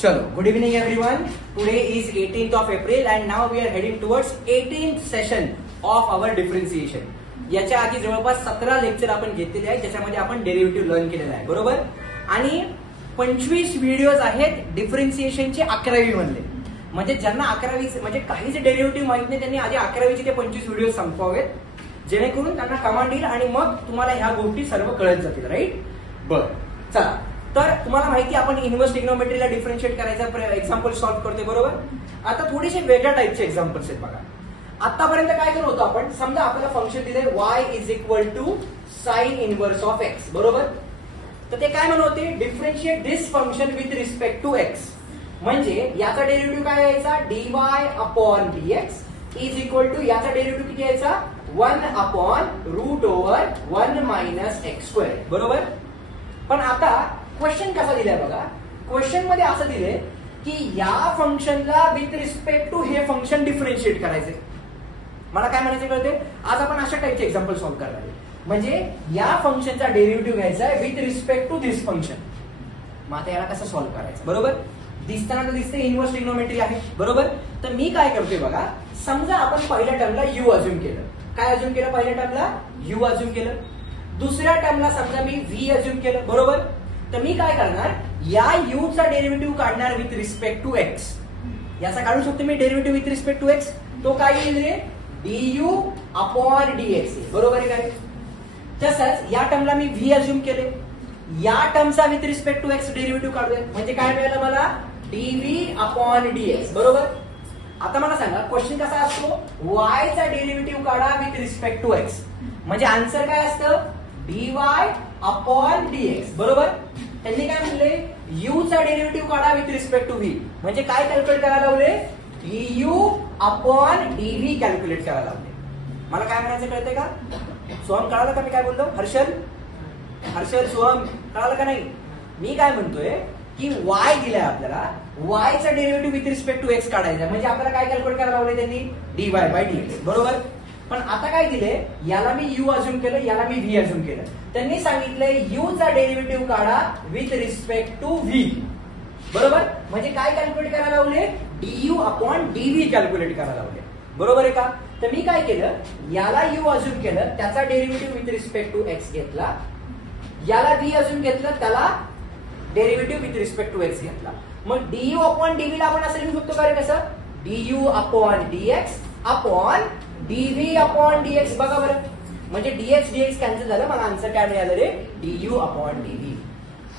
Chalo, good evening everyone. Today is 18th of April and now we are heading towards 18th session of our differentiation. याच्या आधी जवळपास 17 lecture आपण घेतलेले आहेत ज्याच्यामध्ये आपण डेरिव्हेटिव्ह लर्न केलेला आहे बरोबर. आणि 25 व्हिडिओज आहेत डिफरन्सिएशनचे 11वी मधले. म्हणजे ज्यांना 11वी म्हणजे काहीच डेरिव्हेटिव्ह माहित नाही त्यांनी आधी 11वीचे ते 25 व्हिडिओ संपवावेत जेणेकरून त्यांना कमांड येईल आणि मग तुम्हाला ह्या गोष्टी सर्व कळत जातील. राईट. बर चला, तर तुम्हाला माहिती आपण इन्व्हर्स ट्रिग्नोमेट्रीला डिफरन्शिएट करायचा एक्झाम्पल सॉल्व्ह करते बरोबर. आता थोडेसे वेगळ्या टाईपचे एक्झाम्पल्स आहेत बघा. आतापर्यंत काय करत होतो आपण, समजा आपल्याला फंक्शन दिले y is equal to sine inverse of x बरोबर. तर ते काय म्हणत होते, differentiate this function with respect to x. म्हणजे याचा डेरिव्हेटिव्ह काय यायचा, dy upon dx is equal to याचा डेरिव्हेटिव्ह किती यायचा, 1 upon root over 1 minus x square बरोबर. पण आता क्वेश्चन कसा दिलाय बघा. क्वेश्चन मध्ये असं दिलंय की या फंक्शनला विथ रिस्पेक्ट टू हे फंक्शन डिफरन्शिएट करायचे. मला काय म्हणायचं कळते, आज आपण अशा टाईपचे एक्झाम्पल सॉल्व्ह करणार आहे. म्हणजे या फंक्शनचा डेरिव्हेटिव्ह घ्यायचा आहे with respect to this function. मग आता याला कसं सॉल्व्ह करायचं बरोबर. दिसताना तर दिसते इन्व्हर्स ट्रिग्नोमेट्री आहे बरोबर. तर मी काय करतोय बघा, समजा आपण पहिल्या टर्मला u अज्युम केलं. काय अज्युम केलं, पहिल्या टर्मला u अज्युम केलं. दुसऱ्या टर्मला समजा मी v अज्युम केलं बरोबर. तर मी काय करणार, या u चा डेरिव्हेटिव्ह काढणार विथ रिस्पेक्ट टू x. याचा काढू शकतो मी derivative with respect to x. तो काय येईल रे, du अपॉन dx बरोबर आहे काय. तसंच या टर्मला मी v अज्युम केले. या टर्मचा with respect to x derivative काढूया. म्हणजे काय मिळालं मला, dv अपॉन dx बरोबर. आता मला सांगा क्वेश्चन कसा असतो, y चा डेरिव्हेटिव्ह काढा विथ रिस्पेक्ट टू x. म्हणजे आन्सर काय असतं, dy अपॉन dx बरोबर. त्यांनी काय म्हणले, u चा डेरिव्हेटिव्ह काढा विथ रिस्पेक्ट टू v. म्हणजे काय कॅल्क्युलेट करायला लावले, du अपॉन dv कॅल्क्युलेट करायला लावले. मला काय म्हणायचं कळतंय का, सोहम कळालं का मी काय बोलतो, हर्षल सोहम कळालं का नाही. मी काय म्हणतोय की y दिलाय आपल्याला, y चा derivative with respect to x काढायचा. म्हणजे आपल्याला काय कॅल्क्युलेट करायला लावले त्यांनी, dy बाय dx बरोबर. पण आता काय दिले, याला मी u अज्युम केलं, याला मी v अज्युम केलं. त्यांनी सांगितलंय u चा डेरिव्हेटिव्ह काढा विथ रिस्पेक्ट टू v बरोबर. म्हणजे काय कॅल्क्युलेट करायला लावले, du अपॉन dv कॅल्क्युलेट करायला लावले बरोबर आहे का. तर मी काय केलं, याला u अज्युम केलं, त्याचा derivative with respect to x घेतला. याला v अज्युम घेतलं, त्याला derivative with respect to x घेतला. मग du अपॉन dv ला आपण असं लिहू शकतो का रे, कसं, du upon dx upon dv upon dx बघा बरं. म्हणजे dx कॅन्सल झालं, मला आन्सर काय मिळालं रे, du अपॉन dv.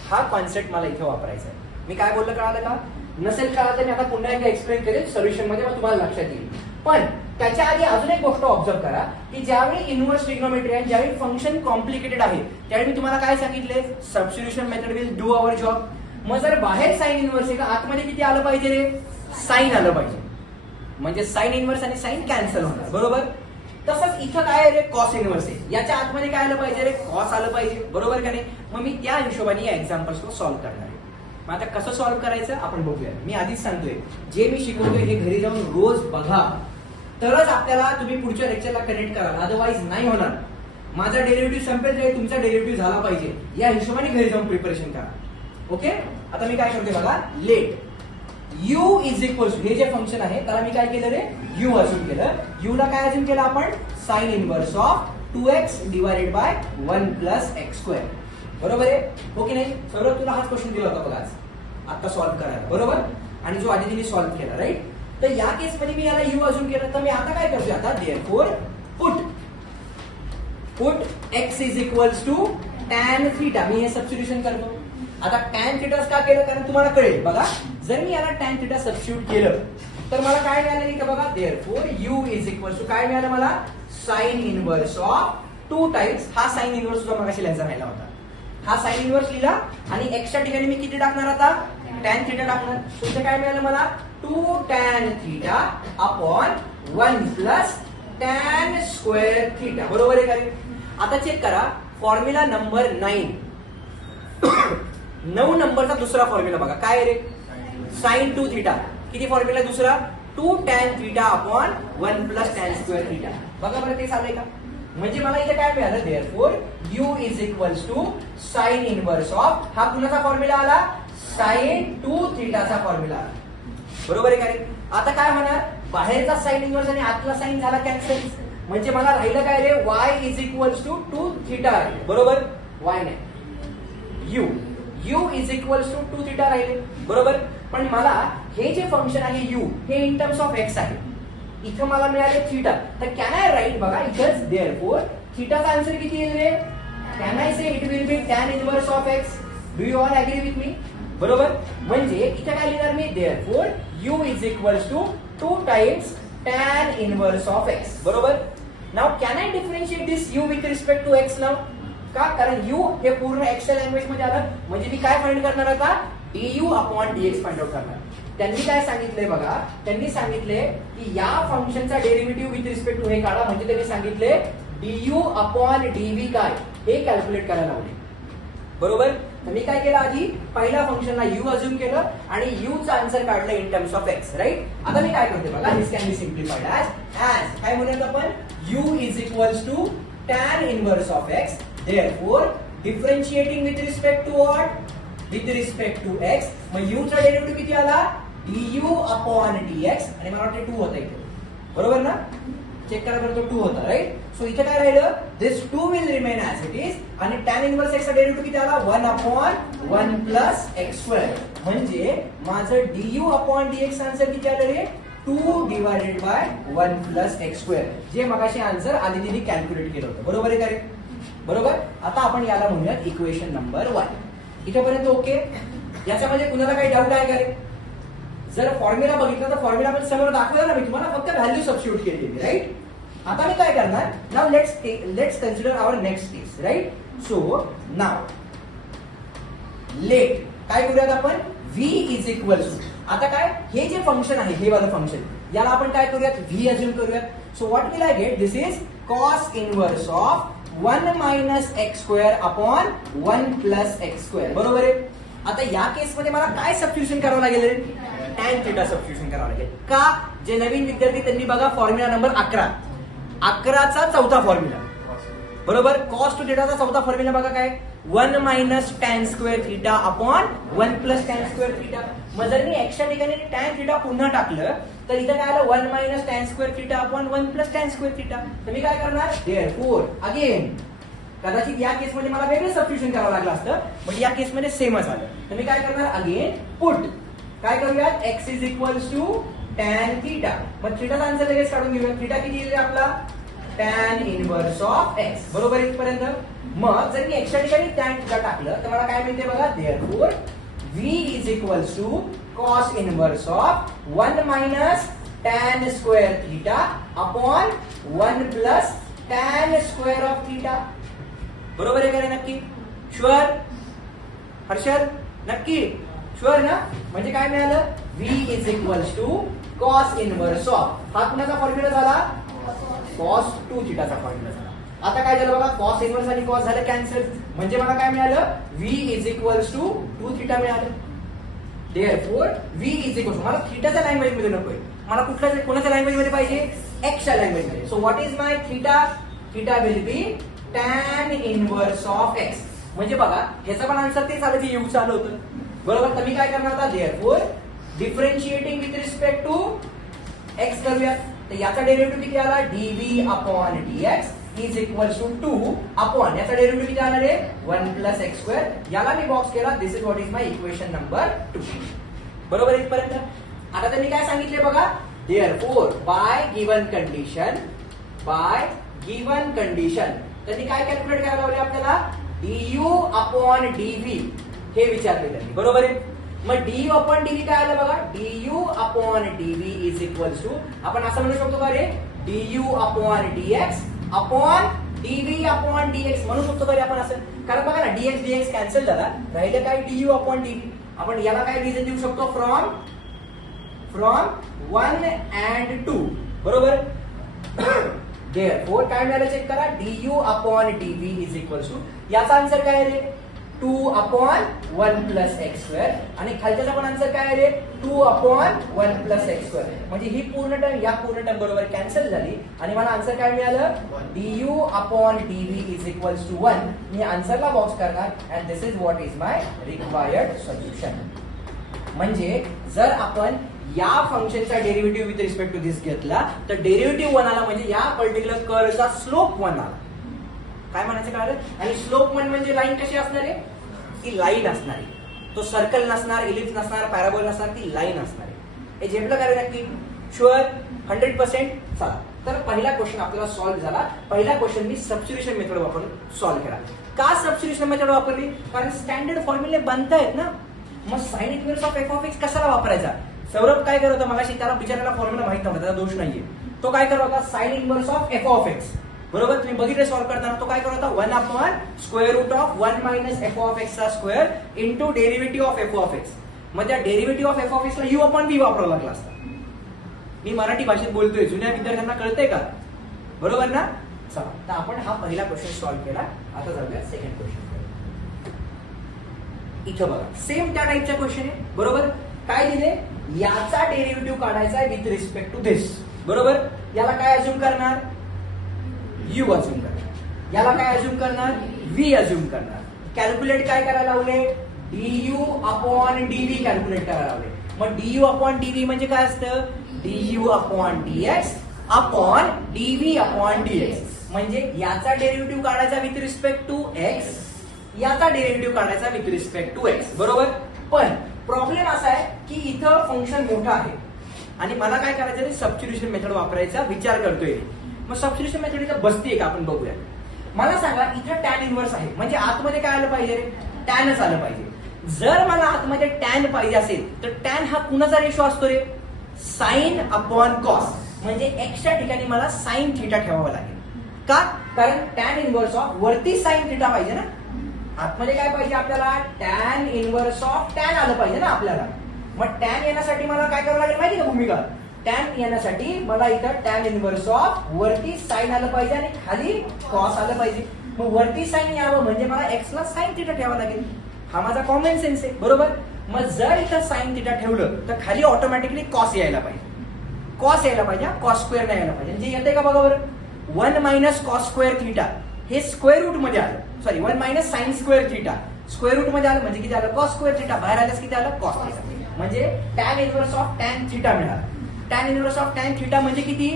हा कॉन्सेप्ट मला इथे वापरायचा आहे. मी काय बोललो कळालं का, नसेल कळालं तर मी आता पुन्हा एकदा एक्सप्लेन करेल सोल्युशन मध्ये, मग तुम्हाला लक्षात येईल. पण त्याच्या आधी अजून एक गोष्ट ऑब्झर्व करा की ज्यावेळी इन्व्हर्स ट्रिग्नोमेट्री आहे, ज्यावेळी फंक्शन कॉम्प्लिकेटेड आहे, त्यावेळी मी तुम्हाला काय सांगितले, substitution method will do our job. मग जर बाहेर साइन इन्व्हर्स आहे का, आतमध्ये किती आलं पाहिजे रे, साइन आलं पाहिजे. म्हणजे साइन इन्व्हर्स आणि साइन कॅन्सल होणार बरोबर. तसंच इथं काय आहे रे, कॉस इन्व्हर्स आहे, याच्या आतमध्ये काय आलं पाहिजे रे, कॉस आलं पाहिजे बरोबर का नाही. मग मी त्या हिशोबाने या एक्झाम्पल्स को सॉल्व्ह करणार आहे. मग आता कसं सॉल्व्ह करायचं आपण बघूया. मी आधीच सांगतोय, जे मी शिकवतोय हे घरी जाऊन रोज बघा, तरच आपल्याला तुम्ही पुढच्या लेक्चरला कनेक्ट कराल, अदरवाईज नाही होणार. माझा डेरिव्हेटिव्ह संपेल तरी तुमचा डेरिव्हेटिव्ह झाला पाहिजे, या हिशोबाने घरी जाऊन प्रिपरेशन करा. ओके. आता मी काय करतोय बघा, let u is equal to, हे जे फंक्शन आहे त्याला मी काय केलं रे, u अज्युम केलं. u ला काय अज्युम केलं आपण, sine inverse of 2x divided by 1 plus x square बरोबर आहे. हो की नाही. सगळं तुला हाच क्वेश्चन दिला होता बघा आज, आता सॉल्व्ह करायला बरोबर. आणि जो आधी तिने सॉल्व्ह केला राईट. तर या केस मध्ये मी याला u अज्युम केलं. तर मी आता काय करतोय, आता therefore put x is equals to tan theta. मी हे सबस्टिट्यूशन करतो. आता टॅन थीटा का केलं, कारण तुम्हाला कळेल बघा, जर मी याला टॅन थीटा सबस्टिट्यूट केलं तर मला काय मिळालं का बघा, therefore u is equals to काय मिळालं मला, साइन इनवर्स ऑफ 2 टाइम्स. हा साइन इनवर्स सुद्धा मगाशी लिहायचा राहिला होता, हा साइन इनवर्स लिहिला. आणि एक्सच्या ठिकाणी मी किती टाकणार, आता टॅन थीटा टाकणार. तुमचं काय मिळालं मला, 2 tan theta upon 1 plus tan square theta बरोबर आहे काय. आता चेक करा फॉर्म्युला नंबर 9 नंबरचा दुसरा फॉर्म्युला बघा काय रे, साइन 2 थीटा. किती फॉर्म्युला दुसरा, 2 tan theta upon 1 plus tan square theta. बघा बरं ते चाललंय का. म्हणजे मला इथे काय मिळालं, therefore u is equals to sine inverse of, हा कुणाचा फॉर्म्युला आला, साइन 2 थिटाचा फॉर्म्युला. बरोबर आहे का रे? आता काय होणार, बाहेरचा साइन इनव्हर्स आणि आतला साइन झाला कॅन्सल, म्हणजे मला राहिलं काय रे, y is equals to 2 theta राहिले. बरोबर, y नाही u is equals to 2 theta राहिले. बरोबर, पण मला हे जे फंक्शन आहे u हे इन टर्म्स ऑफ x आहे, इथं मला मिळाले थिटा, तर कॅन आय राईट, बघा इथंच देअरफॉर थिटाचा आन्सर किती येईल रे, can I say it will be tan inverse of x. Do you all agree with me? बरोबर, म्हणजे इथे काय लिहिणार मी, therefore u is equals to 2 times tan inverse of x. बरोबर, now can I differentiate this u with respect to x now? का, कारण u हे पूर्ण x च्या लँग्वेज मध्ये आलं, म्हणजे मी काय फाइंड करणार आता, du upon dx find out करणार. त्यांनी काय सांगितलंय बघा, त्यांनी सांगितले की या फंक्शनचा डेरिव्हेटिव्ह विथ रिस्पेक्ट टू हे काढा, म्हणजे त्यांनी सांगितले du अपॉन dv काय हे कॅल्क्युलेट करायला लावले. बरोबर, तर मी काय केलं, आधी पहिल्या फंक्शनला u अज्युम केलं आणि u चा आन्सर काढलं in terms of x. Right, आता मी काय करते बघा, this can be simplified as काय म्हणूयात आपण, u is equals to tan inverse of x. Therefore differentiating with respect to what, with respect to x, मग u चा डेरिव्हेटिव्ह किती आला, du अपॉन dx, आणि मला वाटतं 2 होता इथे. बरोबर ना, चेक करा बरं, तो 2 होता. राईट, सो इथे काय राहिलं, दिस 2 will remain as it is, आणि tan इनवर्स x चा डेरिव्हेटिव्ह किती आला, 1 अपॉन 1 प्लस x स्क्वेअर, म्हणजे माझं du अपॉन dx आन्सर किती आलं रे, 2 divided by 1 plus x square, जे मगाशी आन्सर आदितीने कॅल्क्युलेट केलं होतं. बरोबर आहे का रे? बरोबर, आता आपण याला म्हणूयात इक्वेशन नंबर 1. इथेपर्यंत ओके? याच्यामध्ये कुणाला काही डाऊट आहे का रे? जर फॉर्म्युला बघितला तर फॉर्म्युला आपण समोर दाखवला ना, मी तुम्हाला फक्त व्हॅल्यू सबस्टिट्यूट केलेली. राईट, आता मी काय करणार, now let's consider our next case. Right, so now let काय करूयात आपण, v इज इक्वल्स टू, आता काय हे जे फंक्शन आहे हे वाला फंक्शन, याला आपण काय करूयात, v अज्युम करूयात. So what will I get, this is cos inverse of 1 minus x square upon 1 plus x square. बरोबर आहे. आता या केसमध्ये मला काय सबस्टिट्यूशन करावं लागेल, tan थिटा सबस्टिट्यूशन करावं लागेल. का, जे नवीन विद्यार्थी त्यांनी बघा फॉर्म्युला नंबर 11चा चौथा फॉर्म्युला. बरोबर, कॉस टू थिटाचा चौथा फॉर्म्युला बघा काय, 1 minus tan square theta upon 1 plus tan square theta. मग जर मी एक्सच्या ठिकाणी टॅन थिटा पुन्हा टाकलं तर इथं काय आलं, 1 minus tan square theta upon 1 plus tan square theta. तर मी काय करणार, देअरफॉर अगेन, कदाचित या केसमध्ये मला वेगळं सबस्टिट्यूशन करावं लागलं असतं, पण या केसमध्ये सेमच आलं. तर मी काय करणार, अगेन पुट, काय करूयात, x is equals to tan theta. मग थिटाचा आन्सर लगेच काढून घेऊया. थिटा किती येईल आपला, टॅन इनवर्स ऑफ x. बरोबर इथपर्यंत. मग जर मी एक्सच्या ठिकाणी टॅन थिटा टाकलं तर मला काय मिळते बघा, therefore v is equals to cos inverse of 1 minus tan square theta upon 1 plus tan square of theta. बरोबर आहे का रे? नक्की शुअर हर्षद, नक्की शुअर ना? म्हणजे काय मिळालं, v is equals to cos inverse of, हा कुणाचा फॉर्म्युला झाला, कॉस 2 थिटाचा फॉर्म्युला झाला. आता काय झालं बघा, कॉस इनवर्स आणि कॉस झालं कॅन्सल, म्हणजे मला काय मिळालं, v is equals to 2 theta मिळालं. देअरफॉर v इज इक्वल्स, मला थिटाच्या लँग्वेज मध्ये नकोय, मला कुठल्या कोणाच्या लँग्वेज मध्ये पाहिजे, एक्सच्या लँग्वेज मध्ये. So what is my theta, theta will be tan inverse of x. म्हणजे बघा ह्याचा पण आन्सर तेच आलं जे u चालू होतं. बरोबर, तर मी काय करणार आता, therefore differentiating with respect to x करूया. तर याचा डेरिव्हेटिव्ह किती आला, dv upon dx is equals to 2 upon, याचा डेरिव्हेटिव्ह किती आला रे, 1 प्लस एक्स स्क्वेअर. याला मी बॉक्स केला, this is what is my equation number 2. बरोबर इथपर्यंत. आता त्यांनी काय सांगितले बघा, देअरफॉर बाय गिवन कंडिशन त्यांनी काय कॅल्क्युलेट करायला लावले आपल्याला, du अपॉन dv हे विचारले त्यांनी. बरोबर आहे. मग du अपॉन dv काय आलं बघा, du upon dv is equals to, आपण असं म्हणू शकतो का रे, du upon dx upon dv upon dx म्हणू शकतो का रे आपण असं. कारण बघा ना, dx कॅन्सल झाला, राहिलं काय, du अपॉन dv. आपण याला काय रिझन देऊ शकतो, फ्रॉम 1 and 2. बरोबर. देअरफॉर काय मिळालं चेक करा, du upon dv is equals to, याचा आन्सर काय रे, 2 अपॉन 1 प्लस एक्स स्क्वेअर, आणि खालच्याचा पण आन्सर काय रे, 2 अपॉन 1 प्लस एक्स स्क्वेअर. म्हणजे ही पूर्ण टर्म या पूर्ण टर्म बरोबर कॅन्सल झाली आणि मला आन्सर काय मिळालं, du upon dv is equals to 1. मी आन्सरला बॉक्स करणार and this is what is my required solution. म्हणजे जर आपण या फंक्शनचा derivative with respect to this घेतला तर डेरिव्हेटिव्ह 1 आला म्हणजे या पर्टिक्युलर कर्वचा स्लोप 1 आला. काय म्हणायचं कळलं? आणि स्लोप 1 म्हणजे लाईन कशी असणार आहे? ही लाईन असणार आहे. तो सर्कल नसणार, इलिप्स नसणार, पॅराबोल नसणार, ती लाईन असणार आहे. हे झेपलं का नक्की? शुअर? 100%? चला तर पहिला क्वेश्चन आपल्याला सॉल्व्ह झाला. पहिला क्वेश्चन मी सबस्टिट्यूशन मेथड वापरून सॉल्व्ह केला. का सबस्टिट्यूशन मेथड वापरली? कारण स्टँडर्ड फॉर्म्युले बनतायत ना. मग sine inverse of f of x कशाला वापरायचा? सौरभ काय करत होता मगाशी? त्याला बिचारायला फॉर्म्युला माहित नव्हता, त्याचा दोष नाहीये. तो काय करत होता? Sine inverse of f of x. बरोबर, तुम्ही बघितलं सॉल्व्ह करताना. तो काय करत होता? 1 upon square root of 1 minus f of x चा square into derivative of f of x. मग त्या derivative of f of x ला यू अपॉन बी वापरावं लागला असता. मी मराठी भाषेत बोलतोय, जुन्या विद्यार्थ्यांना कळतंय का? बरोबर ना? चला तर आपण हा पहिला क्वेश्चन सॉल्व्ह केला. आता जाऊया सेकंड क्वेश्चन. इथं बघा सेम त्या टाईपचा क्वेश्चन आहे. बरोबर, काय दिले? याचा डेरिव्हेटिव्ह काढायचा आहे विथ रिस्पेक्ट टू दिस. बरोबर, याला काय अज्युम करणार? यू अज्युम करणार. याला काय अज्युम करणार? व्ही अज्युम करणार. कॅल्क्युलेट काय करायला लावले? डीयू अपॉन डीव्ही कॅल्क्युलेट करायला लावले. मग डीयू अपॉन डीव्ही म्हणजे काय असतं? Du upon dx upon dv upon dx. म्हणजे याचा डेरिव्हेटिव्ह काढायचा विथ रिस्पेक्ट टू एक्स, याचा डेरिव्हेटिव्ह काढायचा विथ रिस्पेक्ट टू एक्स. बरोबर, पण प्रॉब्लेम असा आहे की इथं फंक्शन मोठं आहे आणि मला काय करायचं? सबस्टिट्यूशन मेथड वापरायचा विचार करतोय. मग सबस्टिट्यूशन मेथड इथं बसतीये का आपण बघूया. मला सांगा, इथं टॅन इन्व्हर्स आहे म्हणजे आतमध्ये काय आलं पाहिजे? टॅनच आलं पाहिजे. जर मला आतमध्ये टॅन पाहिजे असेल तर टॅन हा कुणाचा रेशो असतो रे? Sine upon cos. म्हणजे एक्सच्या ठिकाणी मला साइन थिटा ठेवावं लागेल. का? कारण टॅन इन्व्हर्स ऑफ वरती साइन थिटा पाहिजे ना. आतमध्ये काय पाहिजे आपल्याला? टॅन इन्व्हर्स ऑफ टॅन आलं पाहिजे ना आपल्याला. मग टॅन येण्यासाठी मला काय करावं लागेल माहिती का भूमिका? टॅन येण्यासाठी मला इथं टॅन इन्व्हर्स ऑफ वरती साइन आलं पाहिजे आणि खाली कॉस आलं पाहिजे. मग वरती साइन यावं म्हणजे मला एक्स ला साइन थिटा ठेवावं लागेल. हा माझा कॉमन सेन्स आहे. बरोबर, मग जर इथं साइन थिटा ठेवलं तर खाली ऑटोमॅटिकली कॉस यायला पाहिजे. कॉस यायला पाहिजे, कॉस स्क्वेअर नाही यायला पाहिजे. जे येते का बघा बरं? 1 मायनस कॉस स्क्वेअर थिटा हे स्क्वेअर रूट मध्ये आलं. Sorry, 1 minus sine square theta square root मध्ये आलं म्हणजे किती आलं? Cos square theta. बाहेर आल्यास किती आलं? Cos theta. म्हणजे tan inverse of tan theta मिळाला. Tan inverse of tan theta म्हणजे किती?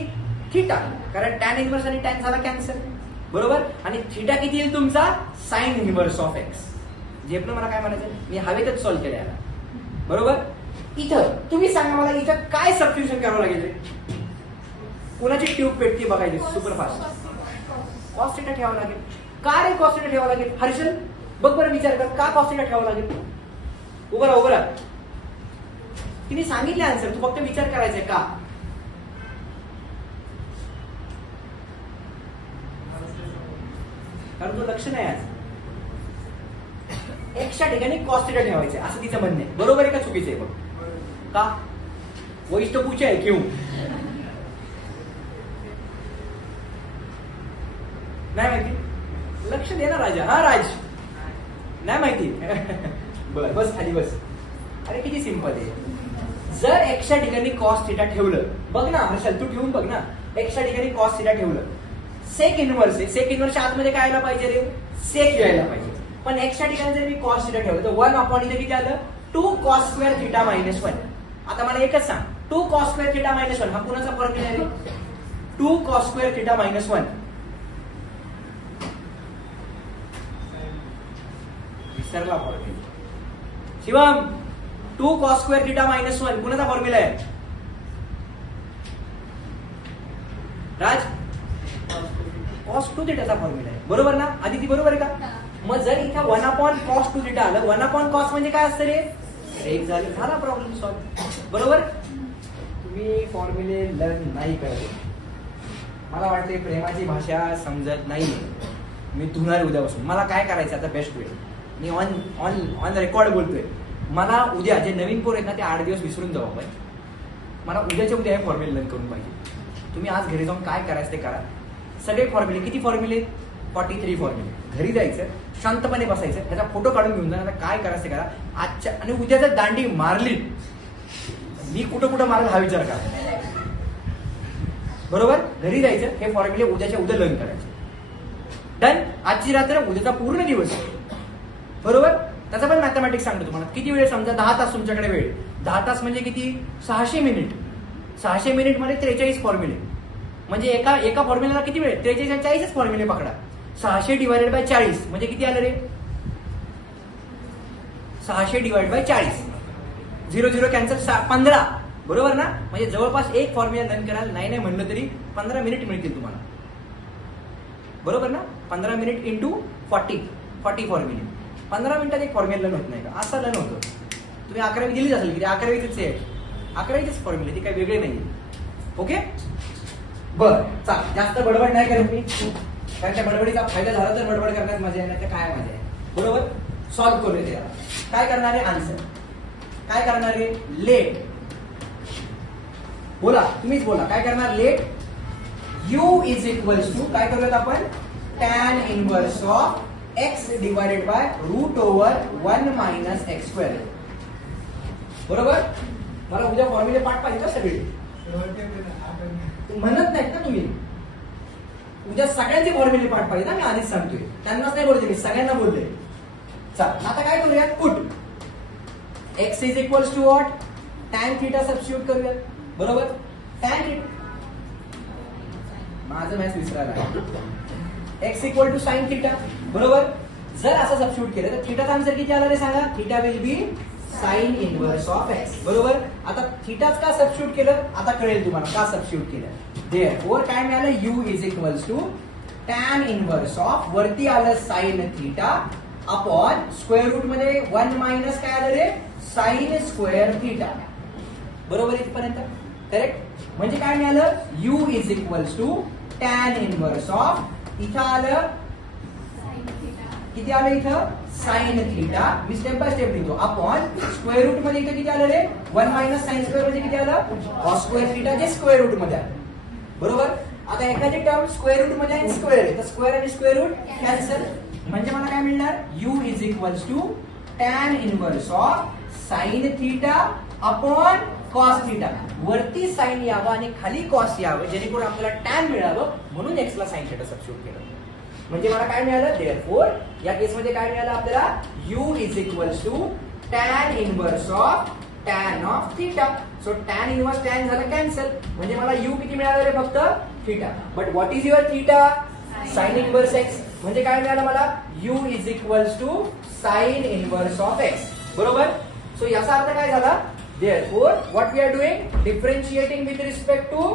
थिटा. कारण टॅन इन्व्हर्स आणि टॅन झाला कॅन्सल. बरोबर, आणि थिटा किती येईल तुमचा? Sine inverse of x. झेपलं मला काय म्हणायचं? मी हवेतच सॉल्व्ह केलं याला. बरोबर, इथं तुम्ही सांगा मला इथं काय सबस्टिट्यूशन करावं लागेल? कुणाची ट्यूब पेटती बघायची सुपरफास्ट. कॉस थिटा ठेवावं लागेल. का रे कॉस थिटा ठेवावं लागेल? हर्षल बघ बरं, विचार कर, का कॉस थिटा ठेवावं लागेल? उभं राहा, उभं राहा. तिने सांगितलं आन्सर, तू फक्त विचार करायचंय का. कारण तो लक्ष नाही आज. एक्सच्या ठिकाणी कॉस थिटा ठेवायचे असं तिचं म्हणणं आहे. बरोबर आहे का चुकीचं आहे? बघ का वही तो पूछा है क्यों? नाही माहिती? लक्ष दे ना राजा. हा राज, नाही माहिती? बर, बस खाली बस. अरे किती सिंपल आहे. जर एक्सच्या ठिकाणी कॉस थिटा ठेवलं, बघ ना हर्षल तू ठेवून बघ ना. एक्सच्या ठिकाणी कॉस थिटा ठेवलं, सेक इन्व्हर्स आहे. सेक इन्व्हर्सच्या आतमध्ये काय यायला पाहिजे रे? सेक यायला पाहिजे. पण एक्सच्या ठिकाणी जर मी कॉस थिटा ठेवलं तर 1 अपॉन इथे किती आलं? 2 कॉस स्क्वेअर थिटा मायनस 1. आता मला एकच सांग, 2 कॉस स्क्वेअर थिटा मायनस 1 हा कुणाचा फॉर्म्युला आहे? 2 कॉस स्क्वेअर थिटा मायनस 1. विसरला formula. Shivam, 2 cos square theta minus 1 कुणाचा फॉर्म्युला आहे? राज, कॉस 2 थिटाचा फॉर्म्युला आहे. बरोबर ना आदिती? बरोबर आहे का? मग जर इथं 1 अपॉन कॉस 2 थिटा आलं, 1 अपॉन कॉस म्हणजे काय असतं रे? एक झाला प्रॉब्लेम सॉल्व्ह. बरोबर, तुम्ही फॉर्म्युले लर्न नाही करत. मला वाटते प्रेमाची भाषा समजत नाही. मी धुणार उद्यापासून. मला काय करायचं आता बेस्ट वेळ? मी ऑन रेकॉर्ड बोलतोय. मला उद्या जे नवीन पोर आहेत ना ते 8 दिवस विसरून जाऊ आपण. मला उद्याच्या उद्या हे फॉर्म्युले लर्न करून पाहिजे. तुम्ही आज घरी जाऊन काय करायचं ते करा. सगळे फॉर्म्युले, किती फॉर्म्युले? 43 फॉर्म्युले. घरी जायचं, शांतपणे बसायचं, त्याचा फोटो काढून घेऊन जा. काय करायचं करा आजच्या. आणि उद्या जर दांडी मारली, मी कुठं कुठं मारल हा विचार करा. बरोबर, घरी जायचं, हे फॉर्म्युले उद्याच्या उद्या लर्न करायचे. डन. आजची रात्र, उद्याचा पूर्ण दिवस. बरोबर, त्याचा पण मॅथमॅटिक्स सांगतो तुम्हाला. किती वेळ, समजा 10 तास तुमच्याकडे वेळ, 10 तास म्हणजे किती, 600 मिनिट. 600 मिनिट मध्ये 43 फॉर्म्युले, म्हणजे एका फॉर्म्युल्याला किती वेळ, 43 40 फॉर्म्युले पकडा. 600 डिवायडेड बाय 40 म्हणजे किती आलं रे, 600 डिवाइड बाय 40, 0 0 कॅन्सल, 15, बरोबर ना. म्हणजे जवळपास एक फॉर्म्युला लर्न करायला नाही म्हणलं तरी 15 मिनिट मिळतील तुम्हाला, बरोबर ना. 15 मिनिट इंटू 40 फॉर्म्युले, 15 मिनिटात एक फॉर्म्युला लर्न होत नाही का, असं लर्न होतं. तुम्ही 11वी दिलीच असेल की 11वीचेच फॉर्म्युले, ती काही वेगळे नाही. ओके, बरं चाल, जास्त बडबड नाही करत मी, कारण त्या बडबडीचा फायदा झाला तर बडबड करण्यात मजा आहे, नाही तर काय मजा आहे. बरोबर, सॉल्व्ह करूया त्याला. काय करणार आहे, आन्सर काय करणार आहे, लेट. बोला, तुम्हीच बोला, काय करणार, let u is equals to, काय करूयात आपण, tan inverse of x divided by root over 1 minus x square. बरोबर, मला उद्या फॉर्म्युले पाठ पाहिजे का सगळे, म्हणत नाहीत ना तुम्ही, उद्या सगळ्यांचे फॉर्म्युले पाठ पाहिजे ना, मी आधीच सांगतोय, त्यांनाच नाही बोलते मी, सगळ्यांना बोलले. चल आता काय करूया, put x is equals to what, tan theta substitute करूया. बरोबर, tan थीटा, माझं मॅथ्स विसरायला, x equal to sine theta. बरोबर, जर असं सबस्टिट्यूट केलं तर थीटाचा आन्सर किती आला रे सांगा, theta will be sign inverse of x. बरोबर, आता थीटाच का सबस्टिट्यूट केलं, आता कळेल तुम्हाला का सबस्टिट्यूट केलं. देअरफॉर काय मिळालं, u is equals to tan inverse of, वरती आलं sine theta upon square root मध्ये 1 मायनस काय आलं रे, साइन स्क्वेअर थीटा. बरोबर, इथपर्यंत करेक्ट. म्हणजे काय मिळालं, u is equals to tan inverse of, इथं आलं किती आलं, इथं साइन थीटा, मी स्टेप बाय स्टेप लिहितो, अपॉन स्क्वेअर रूट मध्ये इथं किती आलं रे, 1 मायनस साइन स्क्वेअर म्हणजे किती आलं, कॉस स्क्वेअर थीटा, जे स्क्वेअर रूट मध्ये आलं. बरोबर, आता एखादी टर्म स्क्वेअर रूट मध्ये आहे, स्क्वेअर आहे, तर स्क्वेअर आणि स्क्वेअर रूट कॅन्सल, म्हणजे मला काय मिळणार, u is equals to tan inverse of sine theta upon cos theta. वरती साइन यावं आणि खाली कॉस यावं, जेणेकरून आपल्याला टॅन मिळावं, म्हणून x ला साइन थीटा सबस्टिट्यूट केलं. म्हणजे मला काय मिळालं, देअरफॉर या केसमध्ये काय मिळालं आपल्याला, u is equals to tan inverse of tan of theta. So tan inverse tan झालं कॅन्सल, म्हणजे मला u किती मिळालं रे, फक्त theta. But what is your theta, sine inverse x. म्हणजे काय मिळालं मला, u is equals to sine inverse of x. बरोबर, सो याचा अर्थ काय झाला, therefore what we are doing, differentiating with respect to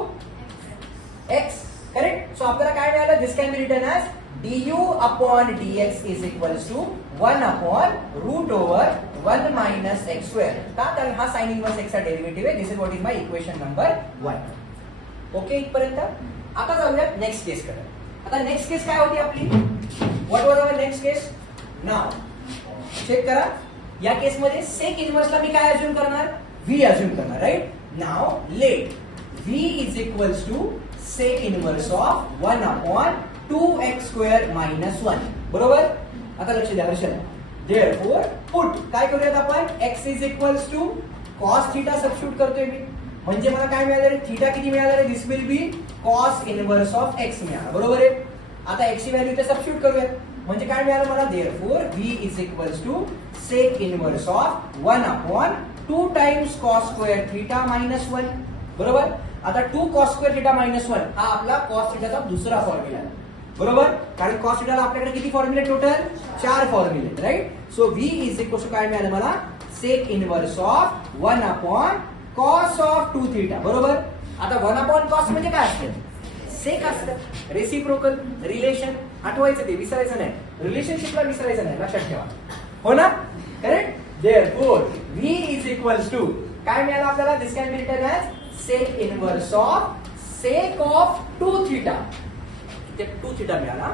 x, correct. so आपल्याला काय मिळालं, this can be written as du upon dx is equals to 1 upon root over 1 minus x square. का, तर हा sin inverse x चा derivative आहे. this is what is my equation number 1. Okay, इथपर्यंत. आता जाऊया नेक्स्ट केस कडे. आता नेक्स्ट केस काय होती आपली, what was our next case, now check करा. या केस मध्ये सेक इन्व्हर्सला मी काय अज्युम करणार, v अज्युम करणार, right. Now let v is equals to sec inverse of 1 upon 2x square minus 1. बरोबर, आता लक्ष द्या वर्षाला. देअरफॉर पुट काय करूयात आपण, x is equals to cos theta substitute करतोय मी, म्हणजे मला काय मिळालं रे, थीटा किती मिळालं रे, this will be cos inverse of x मिळाला. बरोबर आहे. आता x ची व्हॅल्यू इथे सबस्टिट्यूट करूयात, म्हणजे काय मिळालं मला, therefore v is equals to sec inverse of 1 upon 2 times cos square theta minus 1. बरोबर, आता 2 कॉस स्क्वेअर थीटा मायनस 1 हा आपला कॉस थीटाचा दुसरा फॉर्म्युला आहे. बरोबर, कारण कॉस थीटाला आपल्याकडे किती फॉर्म्युले, टोटल 4 फॉर्म्युले, right. So v is equal to काय मिळालं मला, sec inverse of 1 upon cos of 2 theta. बरोबर, आता 1 अपॉन कॉस म्हणजे काय असतं, सेक असतं, रेसिप्रोकल रिलेशन. आठवायचं, ते विसरायचं नाही, रिलेशनशिपला विसरायचं नाही, लक्षात ठेवा, हो ना, correct. Therefore v is equals to काय मिळालं आपल्याला, this can be written as sec inverse of sec of 2 theta. ते 2 थीटा मिळाला,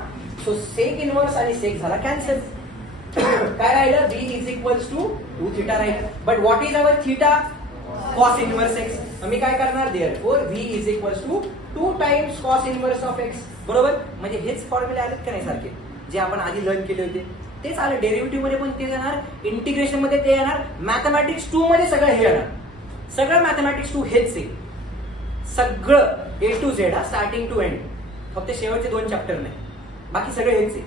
सो सेक इन्व्हर्स आणि सेक झाला कॅन्सल. काय राहिलं, v is equals to 2 theta राहिलं. But what is our theta, cos inverse x. मी काय करणार, therefore v is equals to 2 times cos inverse of x. बरोबर, म्हणजे हेच फॉर्म्युले आलेत का नाही सारखे, जे आपण आधी लर्न केले होते तेच आले. डेरिव्हेटिव्ह मध्ये पण ते येणार, इंटिग्रेशन मध्ये ते येणार, मॅथमॅटिक्स 2 मध्ये सगळं हे येणार. सगळं मॅथमॅटिक्स 2 हेच आहे, सगळं A to Z, starting to end. फक्त शेवटचे 2 चॅप्टर नाही, बाकी सगळं हेच आहे.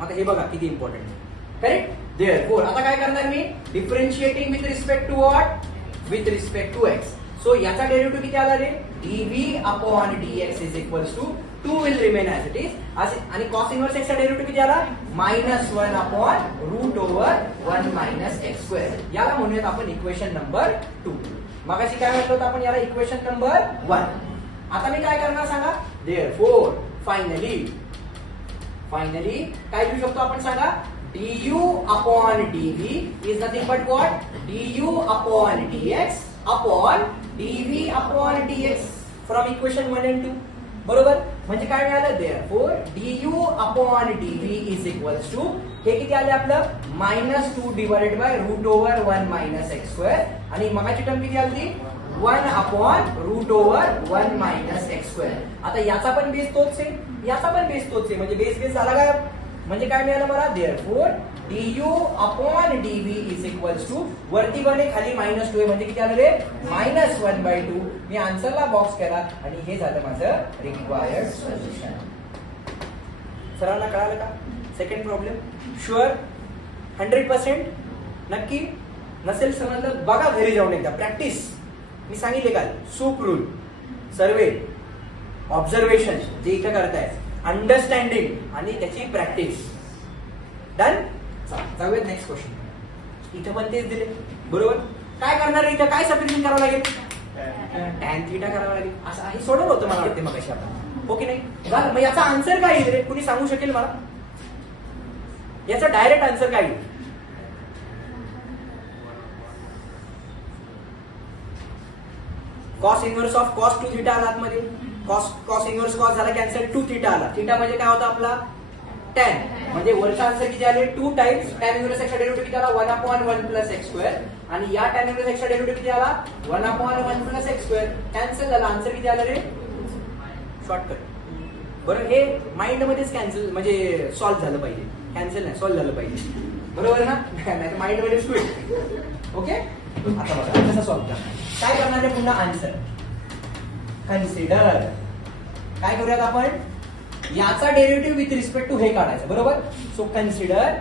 आता हे बघा किती इम्पॉर्टंट आहे. करेक्ट. देअरफोर आता काय करणार मी, differentiating with respect to what, with respect to x. So याचा डेरिव्हेटिव्ह किती आला रे, dv upon dx is equals to 2 will remain as it is. आणि कॉस इनव्हर्स एक्सचा डेरिव्हेटिव्ह किती आला, -1 upon root over 1 minus x square. याला म्हणूयात आपण इक्वेशन नंबर 2. मगाशी काय म्हटलं होतं आपण याला, इक्वेशन नंबर 1. आता मी काय करणार सांगा, देअरफोर फायनली काय लिहू शकतो आपण सांगा, du upon dv is nothing but what, du upon dx upon dv upon dx from equation 1 and 2. बरोबर, म्हणजे काय मिळालं, therefore du upon dv is equals to, हे किती आले आपलं, -2 divided by root over 1 minus x square. आणि मगाची टर्म किती आली, 1 upon root over 1 minus x square. आता याचा पण बेस तोच आहे, याचा पण बेस तोच आहे, म्हणजे बेस झाला काय, म्हणजे काय मिळालं मला, therefore du upon dv is equals to, वरती 1 आहे खाली -2 आहे, म्हणजे किती आलं रे, -1/2. मी आन्सरला बॉक्स केला आणि हे झालं माझं रिक्वायर्ड सोल्युशन. सर्वांना कळालं का सेकंड प्रॉब्लेम? शुअर 100%? नक्की? नसेल समजलं बघा घरी जाऊन एकदा प्रॅक्टिस. मी सांगितले का, सूप रूल, सर्वे, ऑब्झर्वेशन जे इथं करताय, अंडरस्टँडिंग आणि त्याची प्रॅक्टिस. डन. जाऊयात नेक्स्ट क्वेश्चन. इथं पण तेच दिले, बरोबर. काय करणार इथं, काय सबस्टिट्यूशन करावं लागेल, टॅन थीटा करावं लागेल. असं हे सोडवलं होतं मला वाटते मगाशी आपण, ओके नाही झालं. मग याचा आन्सर काय येईल रे, कुणी सांगू शकेल मला, याचा डायरेक्ट आन्सर काय येईल? Cos inverse of cos 2 theta आला आतमध्ये, कॉस इनव्हर्स कॉस झाला कॅन्सल, 2 थीटा आला. थीटा म्हणजे काय होता आपला, टॅन. म्हणजे वरचा आन्सर किती आले, 2 टाइम्स टॅन इनव्हर्स एक्सचा डेरिव्हेटिव्ह किती आला, 1 अपॉन 1 प्लस एक्स स्क्वेअर. आणि या टॅन इनव्हर्स एक्सचा डेरिव्हेटिव्ह किती आला, 1 upon 1 plus x square. Cancel झाला, आन्सर किती आला रे, शॉर्टकट. बरं, हे माइंड मध्येच कॅन्सल म्हणजे सॉल्व्ह झालं पाहिजे, कॅन्सल नाही सॉल्व्ह झालं पाहिजे, बरोबर ना, नाही माइंड मध्ये स्क्विड. ओके, आता बघा कसं सॉल्व्ह करणार, काय करणार आहे पुन्हा आन्सर. कन्सिडर, काय करूयात आपण, याचा डेरिव्हेटिव्ह विथ रिस्पेक्ट टू हे काढायचं, बरोबर. सो कन्सिडर,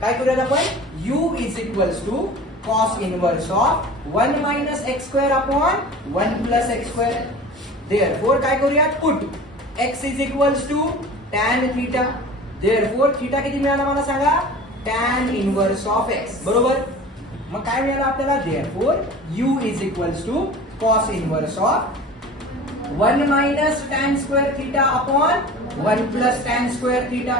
काय करूयात आपण, u is equals to cos inverse of 1 minus x square upon 1 plus x square. Therefore काय करूयात, put x is equals to tan theta. Therefore theta किती मिळाला मला सांगा, टॅन इनवर्स ऑफ x, बरोबर. मग काय मिळालं आपल्याला, therefore u is equals to cos inverse of 1 minus tan square theta upon 1 plus tan square theta.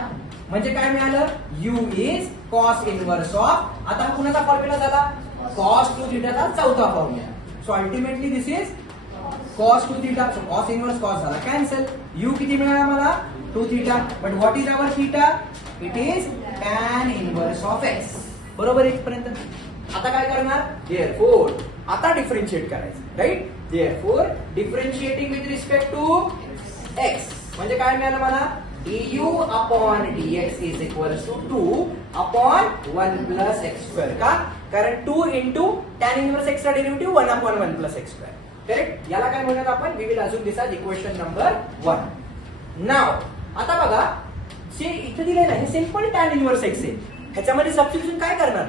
म्हणजे काय मिळालं, u is cos inverse of, आता कुणाचा फॉर्म्युला झाला, कॉस 2 थीटाचा चौथा formula. So ultimately this is cos 2 theta. So cos inverse cos झाला cancel, u किती मिळाला मला, 2 theta. But what is our theta, it is tan inverse of x, बरोबर इथपर्यंत. आता काय करणार, देअरफोर आता डिफरन्शिएट करायचं, right. Therefore differentiating with respect to x, म्हणजे काय मिळालं मला, du upon dx is equals to 2 upon 1 plus x square. का, कारण 2 इंटू टॅन इनवर्स एक्सचा derivative 1 upon 1 plus x square, correct. याला काय म्हणतात आपण, वी विल अजून दिस इक्वेशन नंबर 1. नाव आता बघा, जे इथे दिले ना हे सिंपल टॅन इनवर्स एक्स आहे, ह्याच्यामध्ये सबस्टिट्यूशन काय करणार,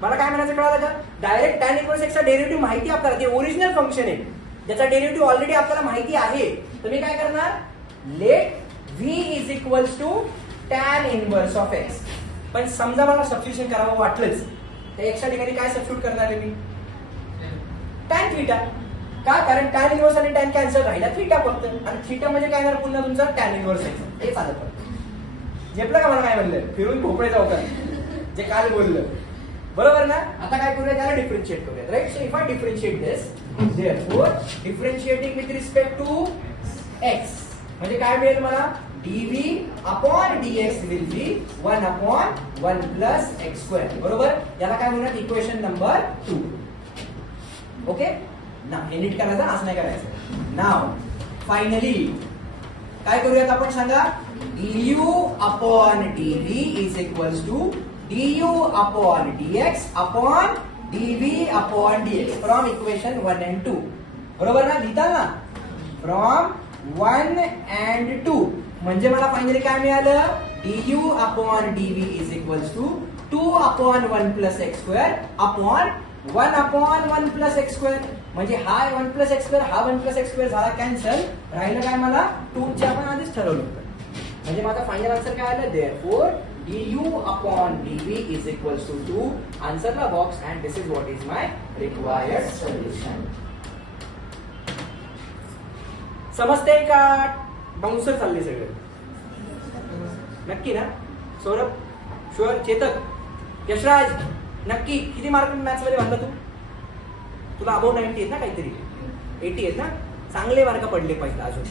मला काय म्हणायचं कळालं का, डायरेक्ट टॅन इनवर्स एक्सचा डेरिव्हेटिव्ह माहिती आपल्याला, ते ओरिजिनल फंक्शन आहे, ज्याचा डेरिव्हेटिव्ह ऑलरेडी आपल्याला माहिती आहे. तर मी काय करणार, let v is equals to tan inverse of x. पण समजा मला सबस्टिट्यूशन करावं वाटलंच, तर एक्सच्या ठिकाणी काय सबस्टिट्यूट करणार आहे मी, टॅन थीटा. का, कारण टॅन इनवर्स आणि टॅन कॅन्सल राहिला, थीटा फक्त. आणि थीटा म्हणजे काय येणार पुन्हा तुमचं टॅन इनवर्स एक्स, हे चालत फक्त. झेपलं का मला काय म्हणलं, फिरून भोपळे जाऊ का, जे काल बोललं, बरोबर ना. आता काय करूया, त्याला डिफरन्शिएट करूया, right. So if I differentiate this, therefore differentiating with respect to x, म्हणजे काय मिळेल मला, dv upon dx will be 1 upon 1 plus x square, बरोबर. याला काय म्हणतात, इक्वेशन नंबर 2. ओके ना, हे नीट करायचं, असं नाही करायचं. नाव फायनली काय करूयात आपण सांगा, du upon dv is equals to du upon dx upon dv upon dx from equation 1 and 2, बरोबर ना. लिहिताल ना, फ्रॉम 1 and 2, म्हणजे मला फायनली काय मिळालं, du upon dv is equals to 2 upon 1 plus x square upon 1 upon 1 plus x square. म्हणजे हा 1 plus x square हा 1 प्लस एक्स स्क्वेअर झाला कॅन्सल. राहिलं काय मला 2 चे आपण आधीच ठरवलं होतं. म्हणजे माझा फायनल आन्सर काय आलं therefore du upon dv is equals to 2. Answer the box and this is what is my required solution. समजते का? बाउन्सर चालले सगळे नक्की ना? सौरभ शुअर? चेतक, यशराज नक्की? किती मार्क मॅथ्स मध्ये बांधला तू? तुला अबाउट 90 आहेत ना? काहीतरी 80 आहेत ना? चांगले मार्क पडले पाहिजे.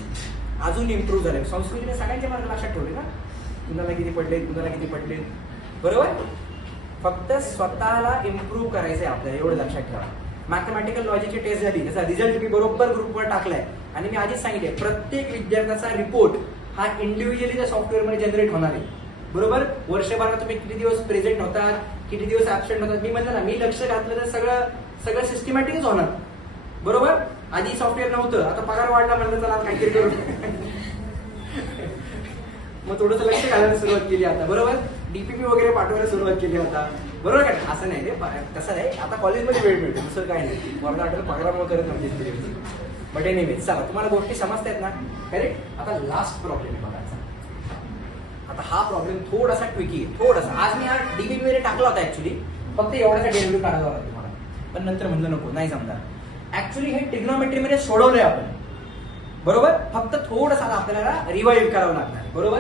अजून इम्प्रूव्ह झाले. संस्कृतीने सगळ्यांचे मार्क लक्षात ठेवले ना? कुणाला किती पडले, कुणाला किती पडले, बरोबर? फक्त स्वतःला इम्प्रूव्ह करायचंय आपल्याला, एवढं लक्षात ठेवा. मॅथमॅटिकल लॉजिकची टेस्ट झाली, त्याचा रिझल्ट मी बरोबर ग्रुपवर टाकलाय आणि मी आधीच सांगितले प्रत्येक विद्यार्थ्याचा रिपोर्ट हा इंडिव्हिज्युअली त्या सॉफ्टवेअर मध्ये जनरेट होणार आहे. बरोबर? वर्षभरात तुम्ही किती दिवस प्रेझेंट होतात, किती दिवस ऍबसेंट होतात, मी म्हणलं ना मी लक्ष घातलं तर सगळं सिस्टमॅटिकच होणार. बरोबर? आधी सॉफ्टवेअर नव्हतं, आता पगार वाढला म्हणलं तर काहीतरी करू मग थोडंसं लक्ष घालायला सुरुवात केली आता. बरोबर? डीपीपी वगैरे पाठवायला सुरुवात केली आता. बरोबर का? असं नाही रे, तसं नाही. आता कॉलेजमध्ये वेळ मिळतो, दुसरं काय नाही. वर्धा आठवलं पगारामुळे करत नव्हते. बट एनिवे चला, तुम्हाला गोष्टी समजतायत ना? करेक्ट. आता लास्ट प्रॉब्लेम आहे बघायचा. आता हा प्रॉब्लेम थोडासा ट्विकी आहे, थोडासा. आज मी हा डीपीपी मध्ये टाकला होता ऍक्च्युली, फक्त एवढासा डेरिव्हेटिव्ह काढावा होता तुम्हाला, पण नंतर म्हणलं नको, नाही जमणार. ऍक्च्युली हे ट्रिग्नोमेट्री मध्ये सोडवलंय आपण. बरोबर? फक्त थोडंसं आपल्याला रिवाइव्ह करावं लागणार. बरोबर?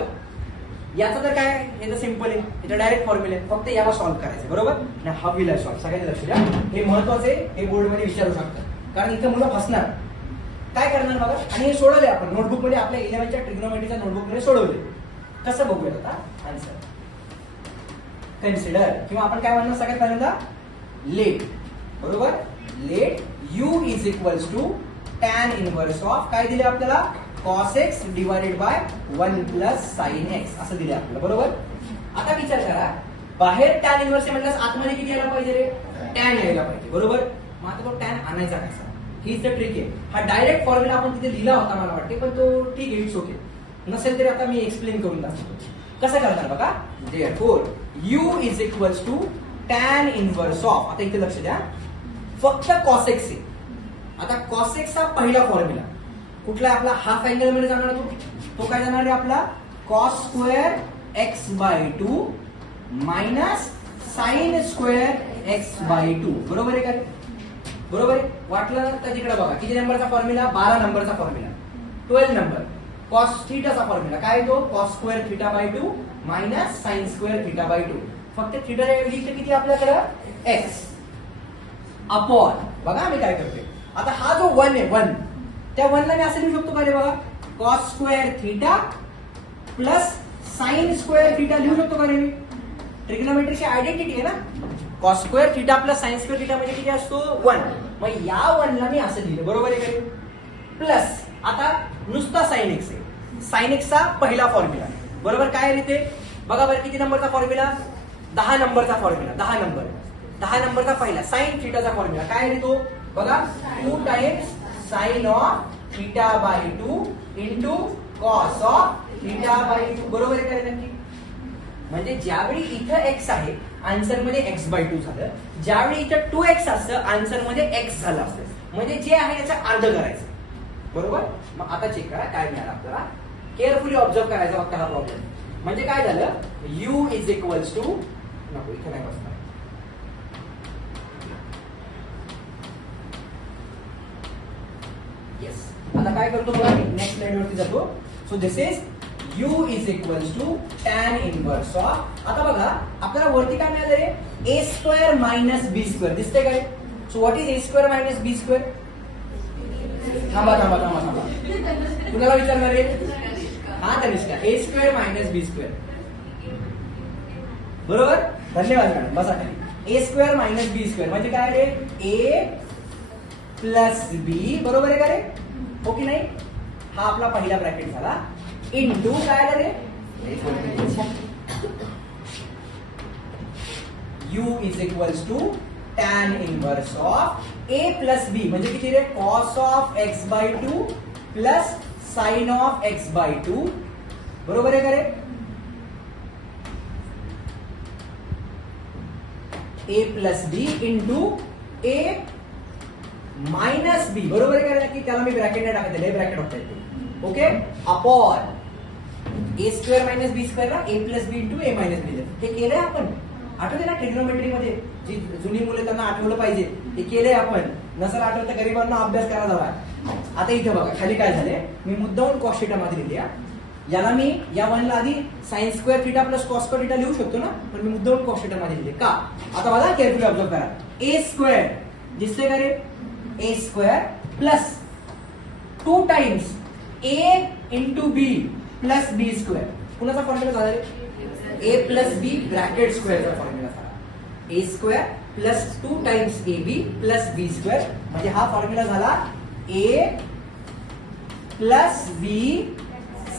याचं तर काय, हे तर सिम्पल आहे, याचा डायरेक्ट फॉर्म्युला आहे, फक्त याला सॉल्व्ह करायचं. बरोबर? नाही हा विल सॉल्व्ह. सगळ्यांनी लक्ष द्या, हे महत्वाचं आहे. हे बोर्ड मध्ये विचारू शकतात, कारण इथं मुलं फसणार. काय करणार बघा. आणि हे सोडवलंय आपण नोटबुक मध्ये, आपल्या 11च्या ट्रिग्नोमेट्रीच्या नोटबुक मध्ये सोडवले. कसं बघूयात आता आन्सर. कन्सिडर, किंवा आपण काय म्हणणार सगळ्यात पहिल्यांदा, लेट. बरोबर? Let u is equals to tan inverse of काय दिले आपल्याला, cos x divided by 1 plus sin x असं दिले आपल्याला. बरोबर? आता विचार करा, बाहेर tan इनवर्स म्हटल्यास आतमध्ये किती यायला पाहिजे रे, tan यायला पाहिजे. बरोबर? मग आता तो tan आणायचा कसा, हीच द ट्रिक आहे. हा डायरेक्ट फॉर्म्युला आपण तिथे लिहिला होता मला वाटते, पण तो ठीक आहे, इट्स ओके. नसेल तरी आता मी एक्सप्लेन करून दाखवतो कसं करणार बघा. Therefore u is equals to tan inverse of, आता इथे लक्ष द्या, फक्त cos x आहे. आता cos x चा पहिला फॉर्म्युला कुठला आपला, हाफ अँगल मध्ये जाणार तो काय जाणार आहे आपला, cos square x by 2 minus sine square x by 2. बरोबर आहे का? बरोबर आहे. वाटलं तर तिकडे बघा, किती नंबरचा फॉर्म्युला, 12 नंबरचा फॉर्म्युला. 12 नंबर cos थीटाचा फॉर्म्युला काय तो, cos square theta by 2 minus sine square theta by 2. फक्त थीटा लिहिलं किती आपल्याकडे, x अपॉन, बघा मी काय करतोय आता, हा जो 1 आहे 1, त्या 1 ला मी असं लिहू शकतो का रे बघा, cos square theta plus sine square theta लिहू शकतो का रे मी? ट्रिग्नोमेट्रीची आयडेंटिटी आहे ना, cos square theta plus sine square theta म्हणजे किती असतो, 1. मग या 1 ला मी असं लिहिलं. बरोबर आहे का? प्लस आता नुसता साइन एक्स आहे, साइन एक्स चा पहिला फॉर्म्युला. बरोबर? काय रे ते बघा बरं, किती नंबरचा फॉर्म्युला, 10 नंबरचा फॉर्म्युला. 10 नंबरचा पहिला साइन थीटाचा फॉर्म्युला काय रे तो बघा, 2 times sign of theta by 2 into cos of theta by 2. बरोबर आहे का नक्की? म्हणजे ज्यावेळी इथं x आहे आन्सर मध्ये x बाय 2 झालं, ज्यावेळी इथं 2x असतं आन्सर मध्ये x झालं असतं. म्हणजे जे आहे त्याचं अर्ध करायचं. बरोबर? मग आता चेक करा काय मिळालं आपल्याला, केअरफुली ऑब्झर्व करायचा फक्त हा प्रॉब्लेम. म्हणजे काय झालं, u इज इक्वल्स टू, नको इथं नाही बसणार, येस. आता काय करतो बघा, नेक्स्ट स्लाइड वरती जातो. So this is u is equals to tan inverse of, आता बघा आपल्याला वरती काय मिळालं रे, a square minus b square दिसते काय? So what is a square minus b square? थांबा थांबा थांबा थांबा, कुणाला विचारणार आहे? हा Tanishka, a square minus b square. बरोबर? धन्यवाद मॅडम, बसा खाली. a square minus b square म्हणजे काय रे, a प्लस b. बरोबर आहे का रे? हो की नाही? हा आपला पहिला ब्रॅकेट झाला, इंटू काय रे, u is equals to tan inverse of a plus b म्हणजे किती रे, cos of x by 2 plus sine of x by 2. बरोबर आहे का रे? A plus b into a minus b, बरोबर आहे का? की त्याला मी ब्रॅकेट नाही टाकत, ब्रॅकेट होता येते. ओके, अपॉन ए स्क्वेअर मायनस बी स्क्वेअर ना, ए plus b into a minus बी. हे केलंय आपण, आठवते ना ट्रिग्नोमेट्री मध्ये जी जुनी मुलं त्यांना आठवलं पाहिजे, हे केलंय आपण. नसेल आठवत तर गरीबांना अभ्यास करा जरा. आता इथे बघा खाली काय झाले, मी मुद्दाहून कॉस थिटा मध्ये लिहिली. याला मी या वनला आधी sign square theta plus cos square theta लिहू शकतो ना, पण मी मुद्दाहून कॉस थिटा मध्ये लिहिले का? आता बघा केअरफुली ऑब्झर्व करा. ए स्क्वेअर दिसते का रे? A square plus 2 times a into b plus b square. कुणाचा फॉर्म्युला झाला रे? ए प्लस बी ब्रॅकेट स्क्वेअरचा फॉर्म्युला झाला. A square plus 2 times a b plus b square, म्हणजे हा फॉर्म्युला झाला ए प्लस बी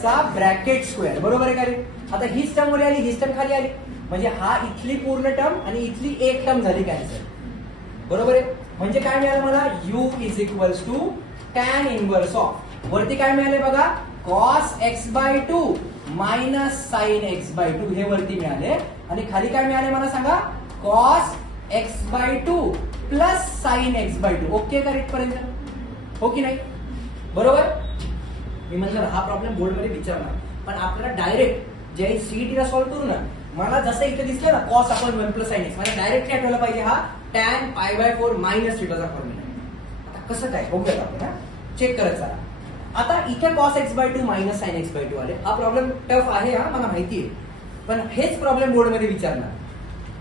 चा ब्रॅकेट स्क्वेअर, बरोबर आहे का रे? आता हीच टर्म वर आली, हीच टर्म खाली आली, म्हणजे हा इथली पूर्ण टर्म आणि इथली एक टर्म झाली कॅन्सल, बरोबर आहे? म्हणजे काय मिळालं मला? u is equals to tan inverse of, वरती काय मिळाले बघा, cos x by 2 minus sine x by 2 हे वरती मिळाले, आणि खाली काय मिळाले मला सांगा? Cos x by 2 plus sine x by 2. Okay का इथपर्यंत? हो की नाही? बरोबर. मी म्हणलं हा प्रॉब्लेम बोर्ड मध्ये विचारणार, पण आपल्याला डायरेक्ट जे सीईटीला सॉल्व्ह करू ना, मला जसं इथे दिसलं ना cos upon 1 plus sine x, मला डायरेक्ट काय आठवलं पाहिजे? हा tan pi by 4 minus थिटाचा formula. आता कसं काय बघूयात आपण, चेक करत चला. आता इथे cos x by 2 minus sine x by 2 आले. हा प्रॉब्लेम टफ आहे, हा मला माहिती आहे, पण हेच प्रॉब्लेम बोर्ड मध्ये विचारणार.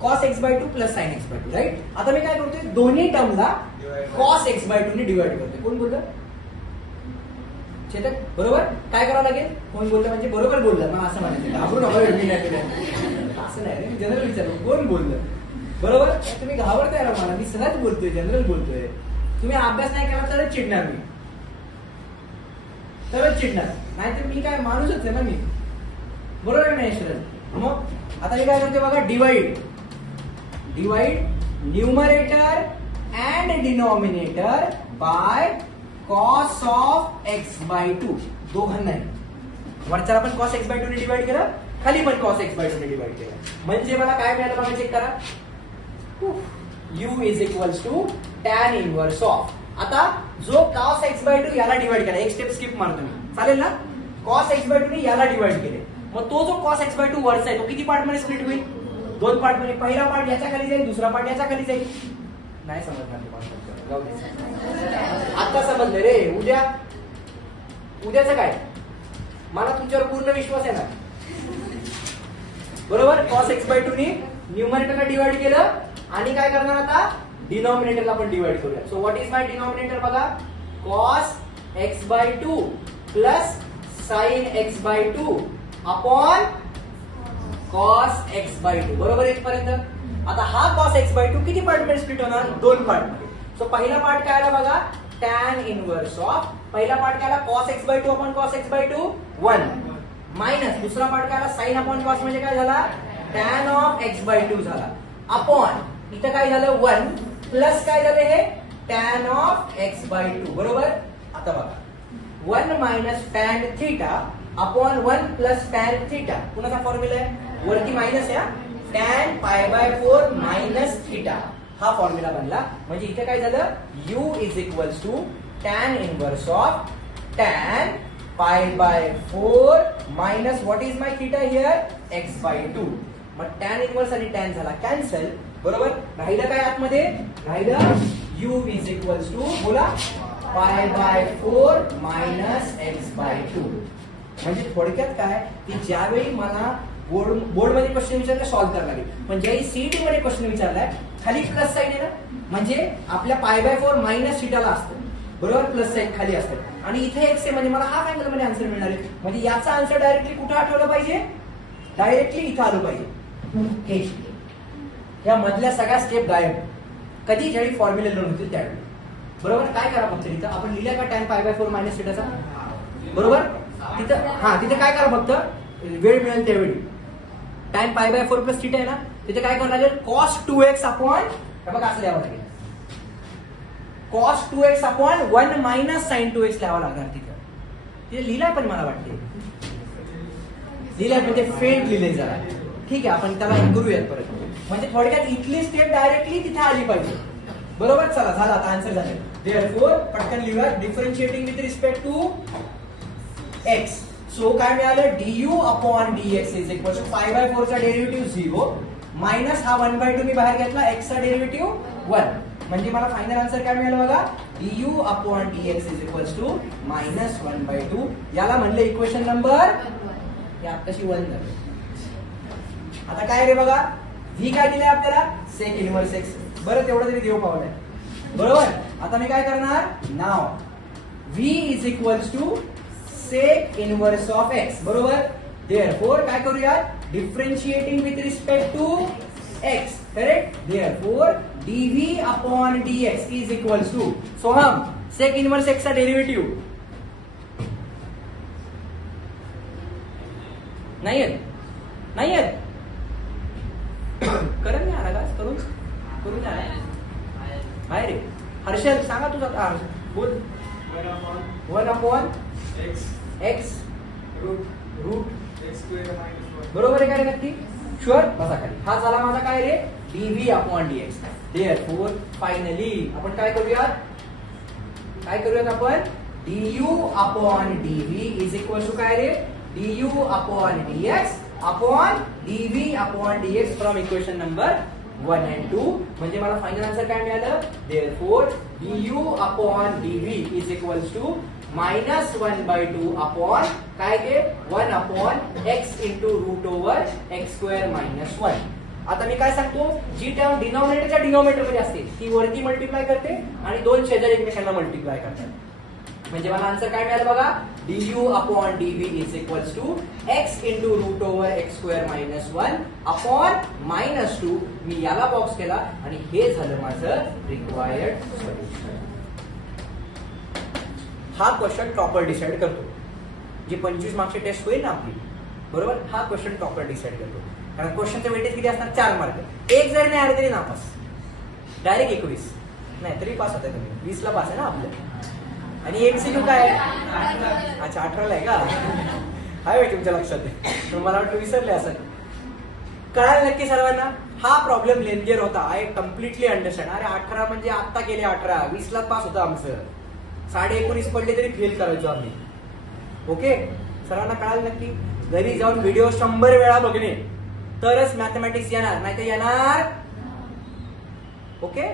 Cos x by 2 plus sine x by 2, right? आता मी काय करतोय, दोन्ही टर्मला कॉस एक्स बाय 2 ने डिवाइड करतोय. कोण बोललं? चेतक, बरोबर. काय करावं लागेल? कोण बोललं म्हणजे बरोबर बोललं, मग असं म्हणायचं घाबरून असं नाही, मी जनरल विचारलं कोण बोललं, बरोबर? तुम्ही घाबरताय मला, मी सहज बोलतोय, जनरल बोलतोय. तुम्ही अभ्यास नाही केला तरच चिडणार मी, तरच चिडणार, नाहीतर मी काय माणूसच आहे ना मी, बरोबर आहे नाही शरद? मग आता मी काय करतोय बघा, divide numerator and denominator by cos of x by 2. दोघांनाही वरच्याला पण कॉस एक्स बाय 2 ने डिवाइड केलं, खाली पण कॉस एक्स बाय 2 ने डिवाइड केलं, म्हणजे मला काय मिळालं बघा, चेक करा. u is equals to tan inverse of. आता जो कॉस एक्स बाय 2 याला डिवाइड केला, एक स्टेप स्किप मारतो मी, चालेल ना? कॉस एक्स बाय 2 ने याला डिवाइड केले, मग तो जो कॉस एक्स बाय 2 वरचा आहे तो किती पार्ट मध्ये स्प्लिट होईल? 2 पार्ट मध्ये. पहिला पार्ट याच्या खाली जाईल, दुसरा पार्ट याच्या खाली जाईल. नाही समजणार आता समजलं रे. उद्याचं काय? मला तुमच्यावर पूर्ण विश्वास आहे ना, बरोबर? कॉस एक्स बाय 2 ने न्यूमरेटरला डिवाइड केलं, आणि काय करणार आता? डिनॉमिनेटरला पण डिवाइड करूया. So what is my denominator बघा, cos x by 2 plus sine x by 2 upon cos x by 2, बरोबर इथपर्यंत. आता हा कॉस एक्स बाय 2 किती पार्ट मध्ये स्प्लिट होणार? 2 पार्ट मध्ये. सो पहिला पार्ट काय आला बघा, टॅन इनवर्स ऑफ. पहिला पार्ट काय आला? Cos x by 2 upon cos x by 2 1 minus दुसरा पार्ट काय आला? साइन अपॉन कॉस, म्हणजे काय झाला? टॅन ऑफ एक्स बाय 2 झाला, अपॉन इथं काय झालं 1 प्लस काय झालं हे टॅन ऑफ एक्स बाय 2, बरोबर. आता बघा 1 minus tan theta upon 1 plus tan theta. कुणाचा फॉर्म्युला आहे? वरती मायनस आहे, tan pi by 4 minus theta, हा फॉर्म्युला बनला. म्हणजे इथे काय झालं, u is equals to tan inverse of tan pi by 4 minus what is my theta here? X by 2. मग टॅन इनवर्स आणि टॅन झाला कॅन्सल, बरोबर. राहिलं काय आतमध्ये? राहिलं u इज इक्वल्स टू, बोला, पाय बाय 4 मायनस एक्स बाय 2. म्हणजे थोडक्यात काय की ज्यावेळी मला बोर्ड मध्ये क्वेश्चन विचारले सॉल्व्ह करायला लागेल, पण ज्यावेळी सीईटी मध्ये क्वेश्चन विचारलाय खाली प्लस साईन आहे ना, म्हणजे आपल्या पाय बाय 4 मायनस थिटाला असतं, बरोबर, प्लस साईन खाली असतं, आणि इथे एक्स आहे म्हणजे मला हाफ अँगल मध्ये आन्सर मिळणार आहे. म्हणजे याचा आन्सर डायरेक्टली कुठे आठवलं पाहिजे? डायरेक्टली इथं आलं पाहिजे. हे या मधल्या सगळ्या स्टेप गायब. कधी ज्यावेळी फॉर्म्युला लिहून होतील त्यावेळी, बरोबर. काय करा फक्त इथं आपण लिहिलं का टॅन पाय बाय 4 मायनस थिटाचा, बरोबर. तिथे काय करा फक्त वेळ मिळेल त्यावेळी tan pi by 4 plus theta आहे ना, तिथे काय करावं लागेल? कॉस 2x अपॉन, बघा असं लिहावं लागेल, cos 2x upon 1 minus sign 2x लिहावं लागणार. तिथे लिहिलाय, पण मला वाटते लिहिलाय म्हणजे फेंट लिहिलंय जरा. ठीक आहे, आपण त्याला करूयात परत. म्हणजे थोडक्यात इथली स्टेप डायरेक्टली तिथे आली पाहिजे. बरोबर. चला झाला आता आन्सर झाले. देअरफोर पटकन लिहूया differentiating with respect to x. So काय मिळालं du upon dx is equal to 5/4 चा डेरिव्हेटिव्ह 0 मायनस हा 1/2 मी बाहेर घेतला x चा डेरिव्हेटिव्ह 1. म्हणजे मला फायनल आन्सर काय मिळालं बघा du upon dx is equal to -1/2. याला म्हणलं इक्वेशन नंबर आताशी 1 झालं. आता काय रे बघा v काय दिलंय आपल्याला सेक इन्व्हर्स x. बरं तेवढं तरी देव पावलंय. बरोबर. आता मी काय करणार नाव v is equal to sec inverse of x. बरोबर. देअरफोर काय करूया differentiating with respect to x. Correct. Therefore dv upon dx is equal to सोहम सेक इन्व्हर्स x चा डेरिव्हेटिव्ह नाही येत करण नाही आला का करून आहे रे. हर्षल सांगा तुझा बोल. 1 अपॉन x रूट बरोबर आहे का रे नक्की शुअर. बसा खाली. हा झाला माझा काय रे dv upon dx. Therefore finally आपण काय करूयात आपण du upon dv is equal to काय रे du upon dx upon dv upon dx from equation number 1 and 2. म्हणजे मला फायनल आन्सर काय मिळालं therefore du upon dv is equal to -1/2 upon काय ते 1 upon x into root over x² - 1. आता मी काय सांगतो जी टर्म डिनॉमिनेटरच्या डिनॉमिनेटर मध्ये असते ती वरती मल्टिप्लाय करते आणि दोन शेजारी एकमेकांना मल्टिप्लाय करतात. म्हणजे मला आन्सर काय मिळालं बघा du upon dv is equal to x into root over x² - 1 upon -2. मी याला बॉक्स केला आणि हे झालं माझं रिक्वायर्ड सोल्युशन. हा क्वेश्चन टॉपर डिसाइड करतो. जी 25 मार्क्सची टेस्ट होईल ना आपली बरोबर हा क्वेश्चन टॉपर डिसाइड करतो. कारण क्वेश्चनचं वेटेज किती असणार 4 मार्क. एक जरी नाही आले तरी नापास. डायरेक्ट 21 नाही तरी पास होता तुम्ही 20 ला पास आहे ना आपलं. आणि एमसीक्यू काय अच्छा 18 ला आहे का आहे तुमच्या लक्षात. मला वाटतं विसरले असं. कळालं नक्की सर्वांना. हा प्रॉब्लेम लेंदियर होता. I completely understand. अरे 18 म्हणजे आता केले 18 20 ला पास होतं आमचं. 19.5 पडले तरी फेल करायचो आम्ही. ओके सर्वांना कळालं नक्की. घरी जाऊन व्हिडिओ 100 वेळा बघणे तरच मॅथमॅटिक्स येणार नाही तर येणार. ओके